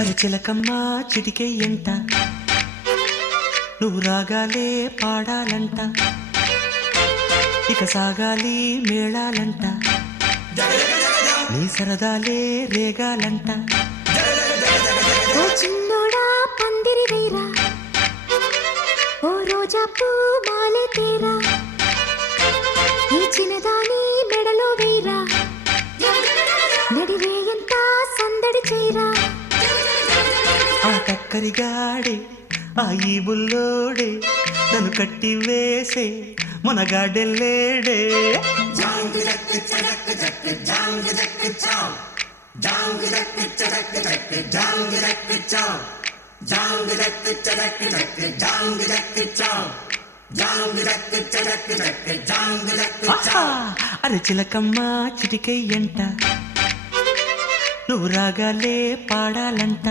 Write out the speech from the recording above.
అరచిలకమ్మ చిటికే ఎంట నువ్వు రాగాలే పాడాలంట ఇక సాగాలి మేళాలంట నీ సరదాలే రేగాలంట ఓ చిన్నోడా పందిరి వేరా ఓ రోజా పూ మాలే తేరా ఈ చిన్నదాని మెడలో వేరా నడివే ఎంత సందడి చేరా ఆ టక్కరిగాడే ఆ ఈ బుల్లోడే నన్ను కట్టి వేసే మునగాడెల్లేడే అరే చిలకమ్మ చిటికై ఎంట నువ్వు రాగాలే పాడాలంట